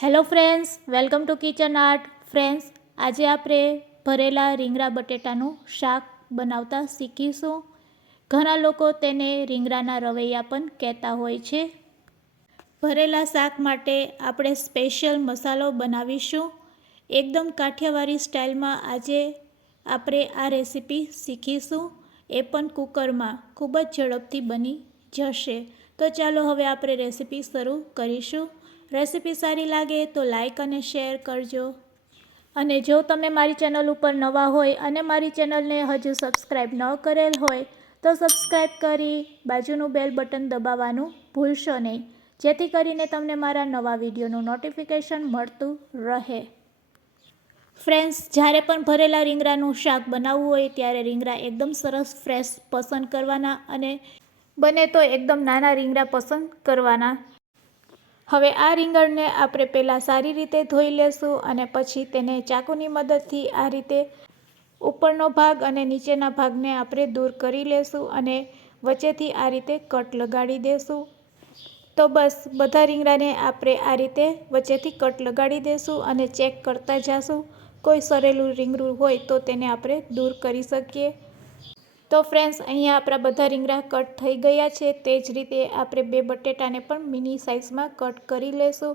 Hello friends, welcome to kitchen art. Friends, આજે આપણે ભરેલા રીંગણા બટેટાનું શાક બનાવતા શીખીશું. ઘણા લોકો તેને રીંગણાના રવૈયા પણ કહેતા હોય છે. ભરેલા શાક માટે આપણે સ્પેશિયલ મસાલો બનાવીશું. એકદમ કાઠિયાવાડી સ્ટાઇલમાં આજે આપણે આ રેસીપી શીખીશું, એ પણ કુકરમાં. ખૂબ જ ઝડપથી બની જશે. તો ચાલો હવે આપણે રેસીપી શરૂ કરીશું. રેસીપી સારી લાગે તો લાઈક અને શેર કરજો. અને જો તમે મારી ચેનલ ઉપર નવા હોય અને મારી ચેનલને હજુ સબસ્ક્રાઈબ ન કરેલ હોય તો સબસ્ક્રાઈબ કરી બાજુનું બેલ બટન દબાવવાનું ભૂલશો નહીં, જેથી કરીને તમને મારા નવા વિડીયોનું નોટિફિકેશન મળતું રહે. ફ્રેન્ડ્સ, જ્યારે પણ ભરેલા રીંગણાનું શાક બનાવવું હોય ત્યારે રીંગણા એકદમ સરસ ફ્રેશ પસંદ કરવાના અને બને તો એકદમ નાના રીંગણા પસંદ કરવાના. હવે આ રીંગણને આપણે પહેલાં સારી રીતે ધોઈ લેશું અને પછી તેને ચાકુની મદદથી આ રીતે ઉપરનો ભાગ અને નીચેના ભાગને આપણે દૂર કરી લેશું અને વચ્ચેથી આ રીતે કટ લગાડી દેશું. તો બસ બધા રીંગણાને આપણે આ રીતે વચ્ચેથી કટ લગાડી દેશું અને ચેક કરતા જઈશું. કોઈ સરેલું રીંગણું હોય તો તેને આપણે દૂર કરી શકીએ. તો ફ્રેન્ડ્સ, અહીંયા આપણા બધા રીંગણા કટ થઈ ગયા છે. તે જ રીતે આપણે બે બટેટાને પણ મિની સાઇઝમાં કટ કરી લેશું.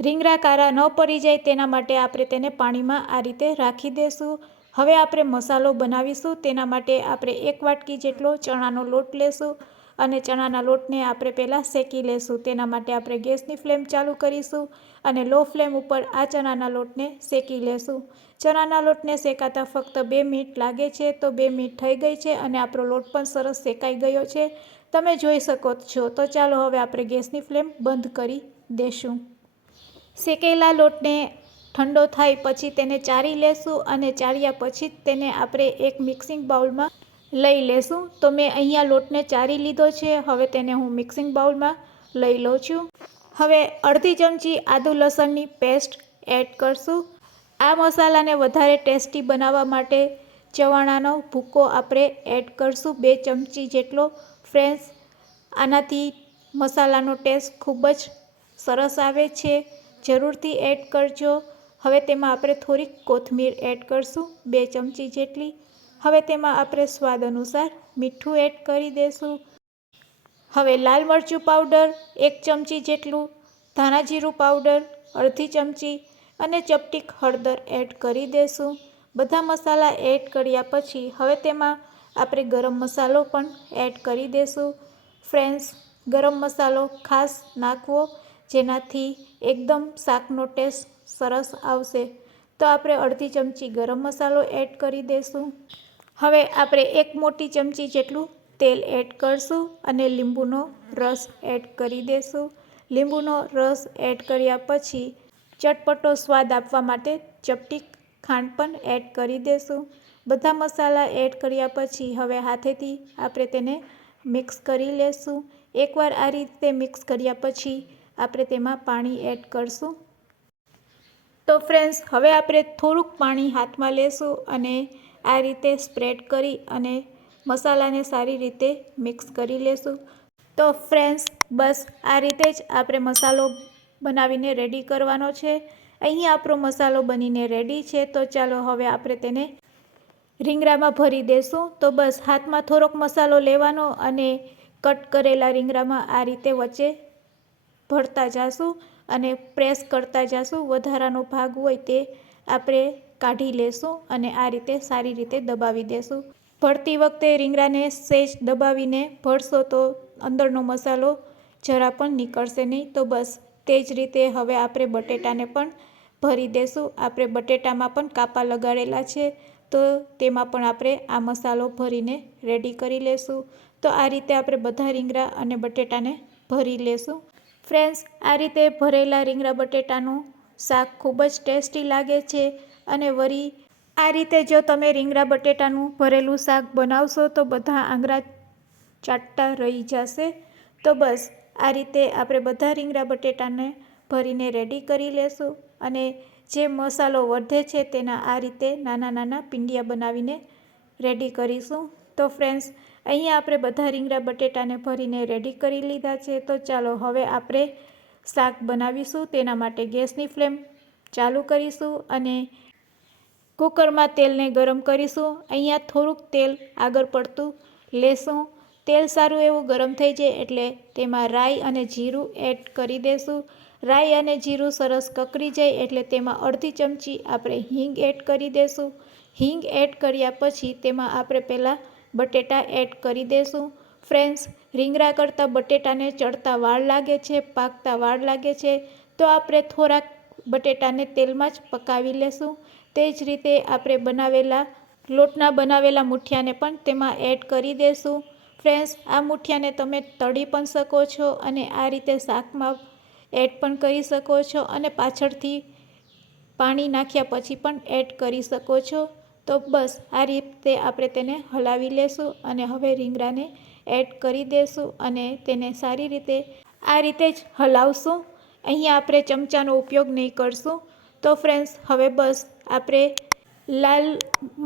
રીંગણા કારા ન પડી જાય તેના માટે આપણે તેને પાણીમાં આ રીતે રાખી દેશું. હવે આપણે મસાલો બનાવીશું. તેના માટે આપણે 1 વાટકી જેટલો ચણાનો લોટ લેશું અને ચણાના લોટને આપણે પહેલાં શેકી લેશું. તેના માટે આપણે ગેસની ફ્લેમ ચાલુ કરીશું અને લો ફ્લેમ ઉપર આ ચણાના લોટને શેકી લેશું. ચણાના લોટને શેકાતા ફક્ત 2 મિનિટ લાગે છે. તો 2 મિનિટ થઈ ગઈ છે અને આપણો લોટ પણ સરસ શેકાઈ ગયો છે, તમે જોઈ શકો છો. તો ચાલો હવે આપણે ગેસની ફ્લેમ બંધ કરી દેશું. શેકેલા લોટને ઠંડો થાય પછી તેને ચાળી લેશું અને ચાળ્યા પછી તેને આપણે એક મિક્સિંગ બાઉલમાં લઈ લેશું. તો મેં અહીંયા લોટને ચાળી લીધો છે. હવે તેને હું મિક્સિંગ બાઉલમાં લઈ લઉં છું. હવે અડધી ચમચી આદુ લસણની પેસ્ટ એડ કરશું. આ મસાલાને વધારે ટેસ્ટી બનાવવા માટે ચવાણાનો ભૂકો આપણે એડ કરશું 2 ચમચી જેટલો. ફ્રેન્ડ્સ, આનાથી મસાલાનો ટેસ્ટ ખૂબ જ સરસ આવે છે, જરૂરથી એડ કરજો. હવે તેમાં આપણે થોડીક કોથમીર એડ કરશું 2 ચમચી જેટલી. હવે તેમાં આપણે સ્વાદ અનુસાર મીઠું એડ કરી દઈશું. હવે લાલ મરચું પાવડર 1 ચમચી જેટલું, ધાણા જીરું પાવડર અડધી ચમચી અને ચપટીક હળદર એડ કરી દઈશું. બધા મસાલા એડ કર્યા પછી હવે તેમાં આપણે ગરમ મસાલો પણ એડ કરી દઈશું. ફ્રેન્ડ્સ, ગરમ મસાલો ખાસ નાખવો, જેનાથી એકદમ શાકનો ટેસ્ટ સરસ આવશે. તો આપણે અડધી ચમચી ગરમ મસાલો એડ કરી દઈશું. હવે આપણે 1 મોટી ચમચી જેટલું તેલ એડ કરશું અને લીંબુનો રસ એડ કરી દઈશું. લીંબુનો રસ એડ કર્યા પછી ચટપટો સ્વાદ આપવા માટે ચપટીક ખાંડ પણ એડ કરી દઈશું. બધા મસાલા એડ કર્યા પછી હવે હાથેથી આપણે તેને મિક્સ કરી લેશું. એકવાર આ રીતે મિક્સ કર્યા પછી આપણે તેમાં પાણી એડ કરશું. તો ફ્રેન્ડ્સ, હવે આપણે થોડુંક પાણી હાથમાં લેશું અને આ રીતે સ્પ્રેડ કરી અને મસાલાને સારી રીતે મિક્સ કરી લેશું. તો ફ્રેન્ડ્સ, બસ આ રીતે જ આપણે મસાલો બનાવીને રેડી કરવાનો છે. અહીં આપણો મસાલો બનીને રેડી છે. તો ચાલો હવે આપણે તેને રીંગણામાં ભરી દેશું. તો બસ હાથમાં થોડોક મસાલો લેવાનો અને કટ કરેલા રીંગણામાં આ રીતે વચ્ચે ભરતા જઈશું અને પ્રેસ કરતા જઈશું. વધારાનો ભાગ હોય તે આપણે કાઢી લેશું અને આ રીતે સારી રીતે દબાવી દેશું. ભરતી વખતે રીંગણાને સહેજ દબાવીને ભરશો તો અંદરનો મસાલો જરા પણ નીકળશે નહીં. તો બસ તે જ રીતે હવે આપણે બટેટાને પણ ભરી દેશું. આપણે બટેટામાં પણ કાપા લગાડેલા છે, તો તેમાં પણ આપણે આ મસાલો ભરીને રેડી કરી લેશું. તો આ રીતે આપણે બધા રીંગણા અને બટેટાને ભરી લેશું. ફ્રેન્ડ્સ, આ રીતે ભરેલા રીંગણા બટેટાનું શાક ખૂબ જ ટેસ્ટી લાગે છે અને વળી આ રીતે જો તમે રીંગણા બટેટાનું ભરેલું શાક બનાવશો તો બધા આંગળા ચાટતા રહી જશે. તો બસ આ રીતે આપણે બધા રીંગણા બટેટાને ભરીને રેડી કરી લેશું અને જે મસાલો વધે છે તેના આ રીતે નાના નાના પીંડિયા બનાવીને રેડી કરીશું. તો ફ્રેન્ડ્સ, અહીંયા આપણે બધા રીંગણા બટેટાને ભરીને રેડી કરી લીધા છે. તો ચાલો હવે આપણે શાક બનાવીશું તેના માટે ગેસની ફ્લેમ ચાલુ કરીશું અને કુકરમાં તેલને ગરમ કરીશું. અહીંયા થોડુંક તેલ આગળ પડતું લેશું. તેલ સારું એવું ગરમ થઈ જાય એટલે તેમાં રાઈ અને જીરું એડ કરી દેશું. રાઈ અને જીરું સરસ કકરી જાય એટલે તેમાં અડધી ચમચી આપણે હિંગ એડ કરી દેશું. હિંગ એડ કર્યા પછી તેમાં આપણે પહેલાં બટેટા એડ કરી દેશું. ફ્રેન્ડ્સ, રીંગણા કરતાં બટેટાને ચડતા વાર લાગે છે, પાકતા વાર લાગે છે, તો આપણે થોડાક બટેટાને તેલમાં જ પકાવી લેશું. તે જ રીતે આપણે લોટના બનાવેલા મુઠિયાને પણ તેમાં એડ કરી દેશું. ફ્રેન્ડ્સ, આ મુઠિયાને તમે તળી પણ શકો છો અને આ રીતે શાકમાં એડ પણ કરી શકો છો અને પાછળથી પાણી નાખ્યા પછી પણ એડ કરી શકો છો. તો બસ આ રીતે આપણે તેને હલાવી લેશું અને હવે રીંગણાને એડ કરી દેશું અને તેને સારી રીતે આ રીતે જ હલાવશું. અહીંયા આપણે ચમચાનો ઉપયોગ નહીં કરશું. તો ફ્રેન્ડ્સ, હવે બસ આપણે લાલ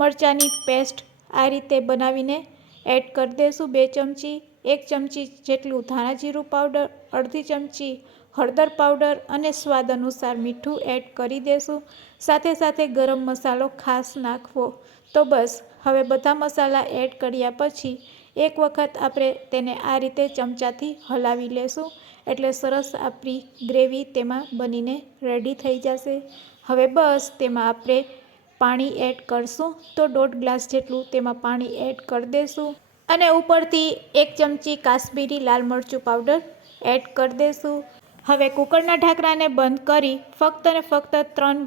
મરચાંની પેસ્ટ આ રીતે બનાવીને એડ કરી દઈશું 2 ચમચી. 1 ચમચી જેટલું ધાણા જીરું પાવડર, અડધી ચમચી હળદર પાવડર અને સ્વાદ અનુસાર મીઠું એડ કરી દેશું. સાથે સાથે ગરમ મસાલો ખાસ નાખવો. તો બસ હવે બધા મસાલા એડ કર્યા પછી એક વખત આપણે તેને આ રીતે ચમચાથી હલાવી લેશું એટલે સરસ આપણી ગ્રેવી તેમાં બનીને રેડી થઈ જશે. હવે બસ તેમાં આપણે પાણી એડ કરશું. તો 1.5 ગ્લાસ જેટલું તેમાં પાણી એડ કરી દઈશું અને ઉપરથી 1 ચમચી કાશ્મીરી લાલ મરચું પાવડર એડ કરી દઈશું. હવે કુકરના ઢાંકણાને બંધ કરી ફક્ત ને ફક્ત 3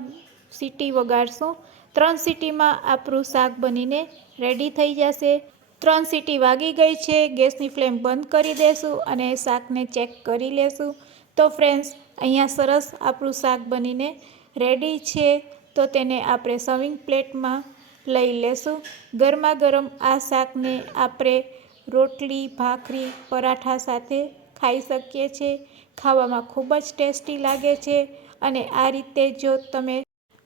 સીટી વગાડશું. 3 સીટીમાં આપણું શાક બનીને રેડી થઈ જશે. 3 સીટી વાગી ગઈ છે. ગેસની ફ્લેમ બંધ કરી દેશું અને શાકને ચેક કરી લેશું. તો ફ્રેન્ડ્સ, અહીંયા સરસ આપણું શાક બનીને રેડી છે. તો તેને આપણે સર્વિંગ પ્લેટમાં લઈ લેશું. ગરમા ગરમ આ શાકને આપણે રોટલી, ભાખરી, પરાઠા સાથે ખાઈ શકીએ છીએ. ખાવામાં ખૂબ જ ટેસ્ટી લાગે છે અને આ રીતે જો તમે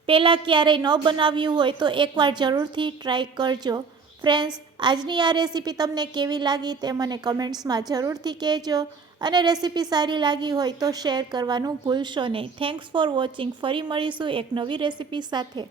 પહેલાં ક્યારેય ન બનાવ્યું હોય તો એકવાર જરૂરથી ટ્રાય કરજો. ફ્રેન્ડ્સ, આજની આ રેસીપી તમને કેવી લાગી તે મને કમેન્ટ્સમાં જરૂરથી કહેજો અને રેસીપી સારી લાગી હોય તો શેર કરવાનું ભૂલશો નહીં. Thanks for watching. ફરી મળીશું એક નવી રેસીપી સાથે.